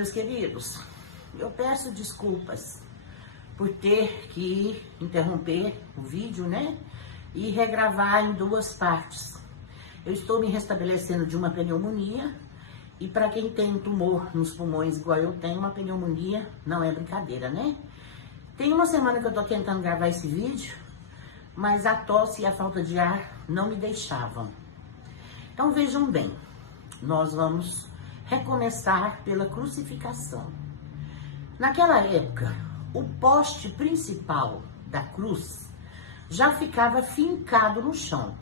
Meus queridos, eu peço desculpas por ter que interromper o vídeo, né? E regravar em duas partes. Eu estou me restabelecendo de uma pneumonia e para quem tem tumor nos pulmões igual eu tenho, uma pneumonia não é brincadeira, né? Tem uma semana que eu tô tentando gravar esse vídeo, mas a tosse e a falta de ar não me deixavam. Então vejam bem, nós vamos recomeçar pela crucificação. Naquela época, o poste principal da cruz já ficava fincado no chão.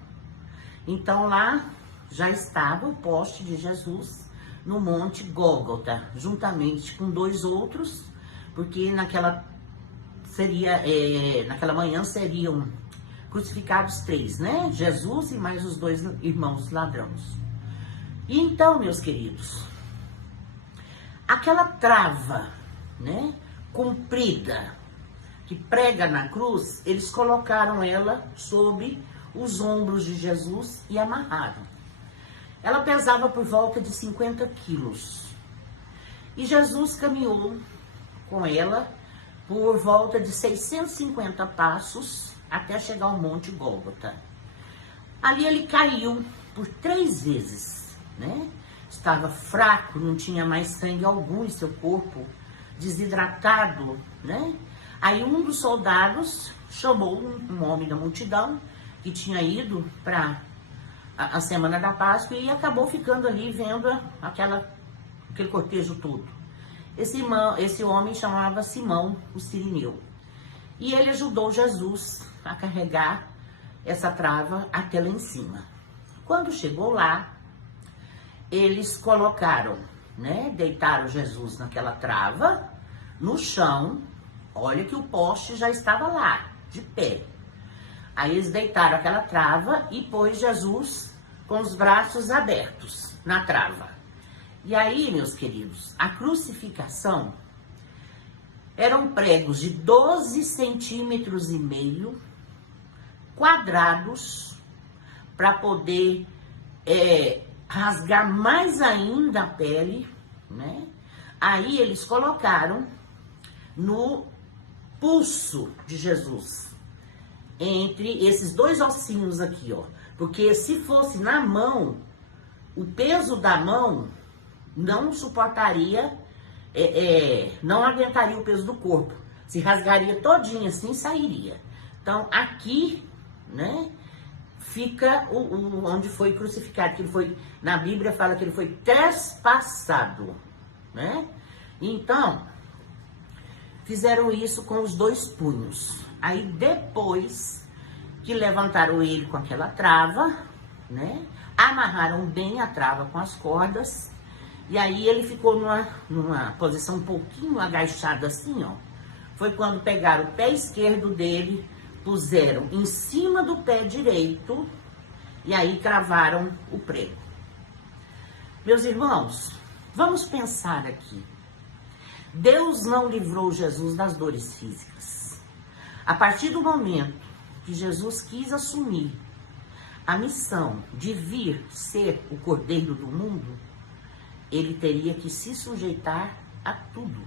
Então lá já estava o poste de Jesus no Monte Gólgota, juntamente com dois outros, porque naquela manhã seriam crucificados três, né? Jesus e mais os dois irmãos ladrões. E então, meus queridos, aquela trava, né, comprida, que prega na cruz, eles colocaram ela sobre os ombros de Jesus e amarraram. Ela pesava por volta de 50 quilos. E Jesus caminhou com ela por volta de 650 passos até chegar ao Monte Gólgota. Ali ele caiu por 3 vezes, né? Estava fraco, não tinha mais sangue algum em seu corpo, desidratado, né? Aí um dos soldados chamou um homem da multidão que tinha ido para a Semana da Páscoa e acabou ficando ali vendo aquele cortejo todo. Esse homem chamava Simão, o Cirineu. E ele ajudou Jesus a carregar essa trava até lá em cima. Quando chegou lá, eles colocaram, né, deitaram Jesus naquela trava, no chão. Olha que o poste já estava lá, de pé. Aí eles deitaram aquela trava e pôs Jesus com os braços abertos na trava. E aí, meus queridos, a crucificação eram pregos de 12 centímetros e meio quadrados para poder rasgar mais ainda a pele, né? Aí eles colocaram no pulso de Jesus, entre esses dois ossinhos aqui, ó. Porque se fosse na mão, o peso da mão não suportaria, não aguentaria o peso do corpo. Se rasgaria todinho assim, sairia. Então aqui, né, fica onde foi crucificado, que ele foi, na Bíblia fala que ele foi trespassado, né? Então, fizeram isso com os dois punhos. Aí depois que levantaram ele com aquela trava, né? Amarraram bem a trava com as cordas. E aí ele ficou numa posição um pouquinho agachada assim, ó. Foi quando pegaram o pé esquerdo dele, puseram em cima do pé direito e aí cravaram o prego. Meus irmãos, vamos pensar aqui. Deus não livrou Jesus das dores físicas. A partir do momento que Jesus quis assumir a missão de vir ser o Cordeiro do mundo, ele teria que se sujeitar a tudo.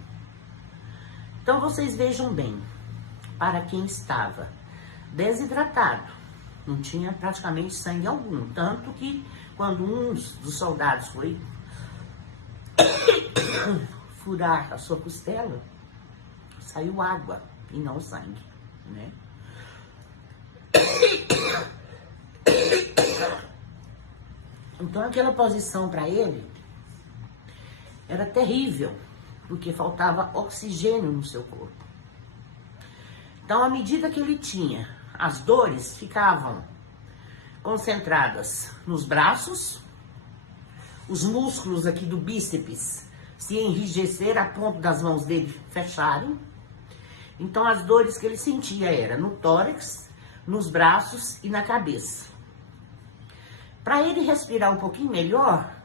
Então vocês vejam bem, para quem estava desidratado, não tinha praticamente sangue algum, tanto que quando um dos soldados foi furar a sua costela, saiu água e não sangue, né? Então aquela posição para ele era terrível, porque faltava oxigênio no seu corpo. Então, à medida que ele tinha, as dores ficavam concentradas nos braços, os músculos aqui do bíceps se enrijeceram a ponto das mãos dele fecharem. Então, as dores que ele sentia era no tórax, nos braços e na cabeça. Para ele respirar um pouquinho melhor,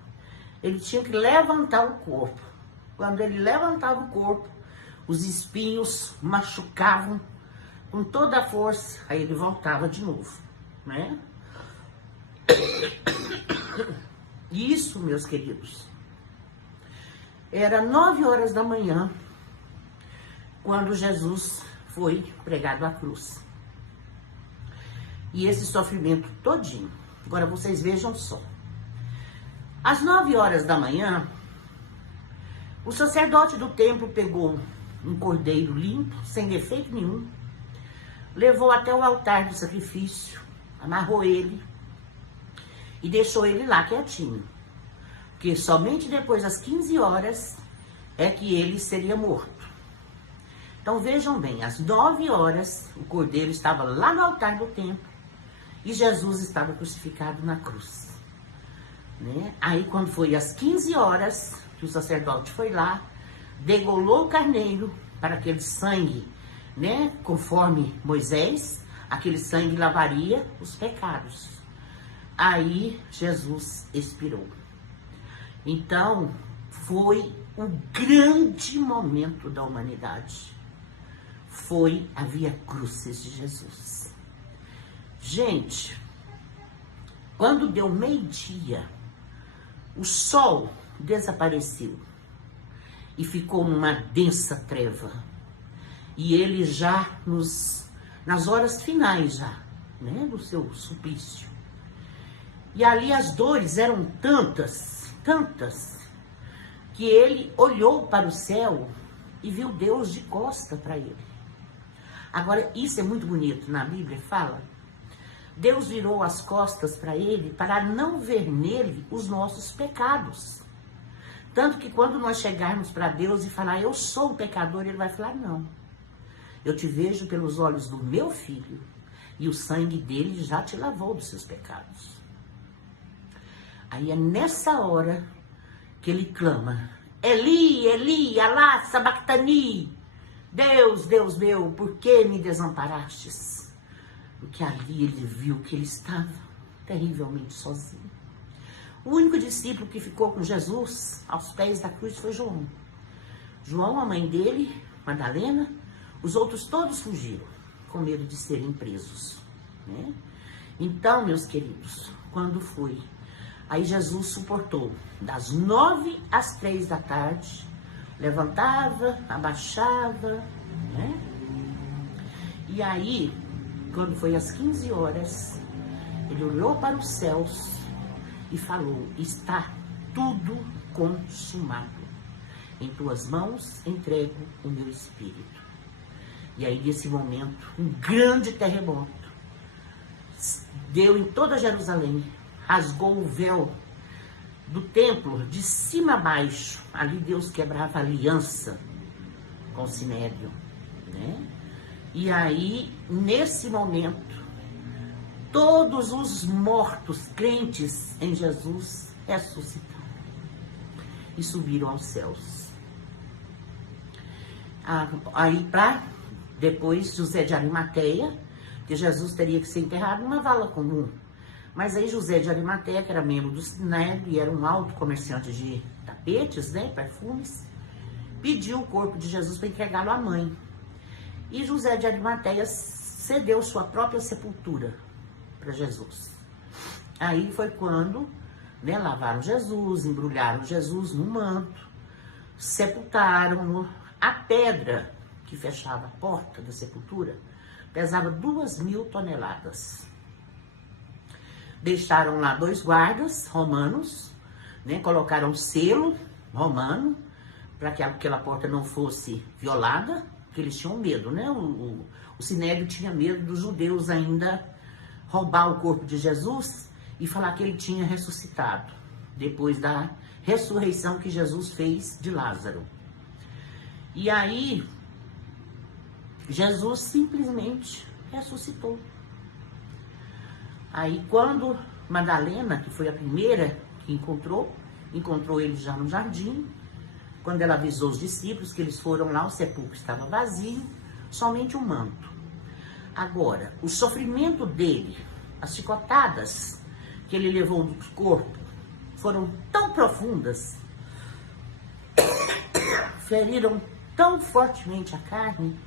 ele tinha que levantar o corpo. Quando ele levantava o corpo, os espinhos machucavam com toda a força, aí ele voltava de novo, né? Isso, meus queridos, Era 9 horas da manhã, quando Jesus foi pregado à cruz. E esse sofrimento todinho. Agora vocês vejam só. Às 9 horas da manhã, o sacerdote do templo pegou um cordeiro limpo, sem defeito nenhum, levou até o altar do sacrifício, amarrou ele e deixou ele lá quietinho. Porque somente depois das 15 horas é que ele seria morto. Então vejam bem, às 9 horas o cordeiro estava lá no altar do templo e Jesus estava crucificado na cruz. Né? Aí quando foi às 15 horas que o sacerdote foi lá, degolou o carneiro para aquele sangue, né? Conforme Moisés, aquele sangue lavaria os pecados. Aí Jesus expirou. Então, foi o grande momento da humanidade. Foi a Via Crucis de Jesus. Gente, quando deu meio-dia, o sol desapareceu e ficou numa densa treva. E ele já nas horas finais já, né, do seu suplício. E ali as dores eram tantas, que ele olhou para o céu e viu Deus de costa para ele. Agora, isso é muito bonito, na Bíblia fala, Deus virou as costas para ele para não ver nele os nossos pecados. Tanto que quando nós chegarmos para Deus e falar, eu sou um pecador, ele vai falar, não. Eu te vejo pelos olhos do meu filho e o sangue dele já te lavou dos seus pecados. Aí é nessa hora que ele clama, Eli, Eli, alá, sabactani, Deus, Deus meu, por que me desamparastes? Porque ali ele viu que ele estava terrivelmente sozinho. O único discípulo que ficou com Jesus aos pés da cruz foi João. João, a mãe dele, Madalena, os outros todos fugiram, com medo de serem presos. Né? Então, meus queridos, quando foi? Aí Jesus suportou, das 9 às 3 da tarde, levantava, abaixava, né? E aí, quando foi às 15 horas, ele olhou para os céus e falou, está tudo consumado. Em tuas mãos entrego o meu espírito. E aí, nesse momento, um grande terremoto deu em toda Jerusalém, rasgou o véu do templo de cima a baixo. Ali Deus quebrava a aliança com o Sinédrio, né? E aí, nesse momento, todos os mortos crentes em Jesus ressuscitaram e subiram aos céus. Aí, para depois, José de Arimateia, que Jesus teria que ser enterrado numa vala comum. Mas aí José de Arimateia, que era membro do Sinédrio e era um alto comerciante de tapetes, né, perfumes, pediu o corpo de Jesus para entregá-lo à mãe. E José de Arimateia cedeu sua própria sepultura para Jesus. Aí foi quando, né, lavaram Jesus, embrulharam Jesus no manto, sepultaram-no. A pedra que fechava a porta da sepultura pesava 2.000 toneladas. Deixaram lá 2 guardas romanos, né, colocaram selo romano para que aquela porta não fosse violada, porque eles tinham medo, né? O Sinédrio tinha medo dos judeus ainda roubar o corpo de Jesus e falar que ele tinha ressuscitado, depois da ressurreição que Jesus fez de Lázaro. E aí, Jesus simplesmente ressuscitou. Aí quando Madalena, que foi a primeira que encontrou ele já no jardim, quando ela avisou os discípulos que eles foram lá, o sepulcro estava vazio, somente um manto. Agora, o sofrimento dele, as chicotadas que ele levou do corpo, foram tão profundas, feriram tão fortemente a carne,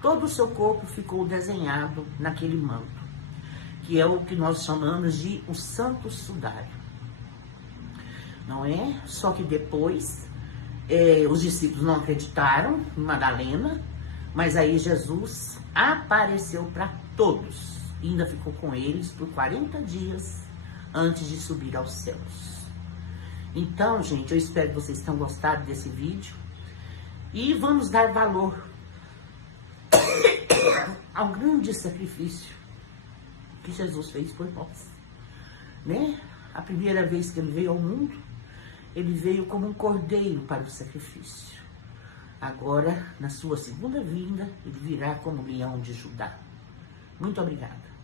todo o seu corpo ficou desenhado naquele manto, que é o que nós chamamos de o santo sudário. Não é? Só que depois Os discípulos não acreditaram em Madalena, mas aí Jesus apareceu para todos e ainda ficou com eles por 40 dias antes de subir aos céus. Então, gente, eu espero que vocês tenham gostado desse vídeo e vamos dar valor ao grande sacrifício que Jesus fez por nós, né? A primeira vez que ele veio ao mundo, ele veio como um cordeiro para o sacrifício. Agora, na sua segunda vinda, ele virá como leão de Judá. Muito obrigada.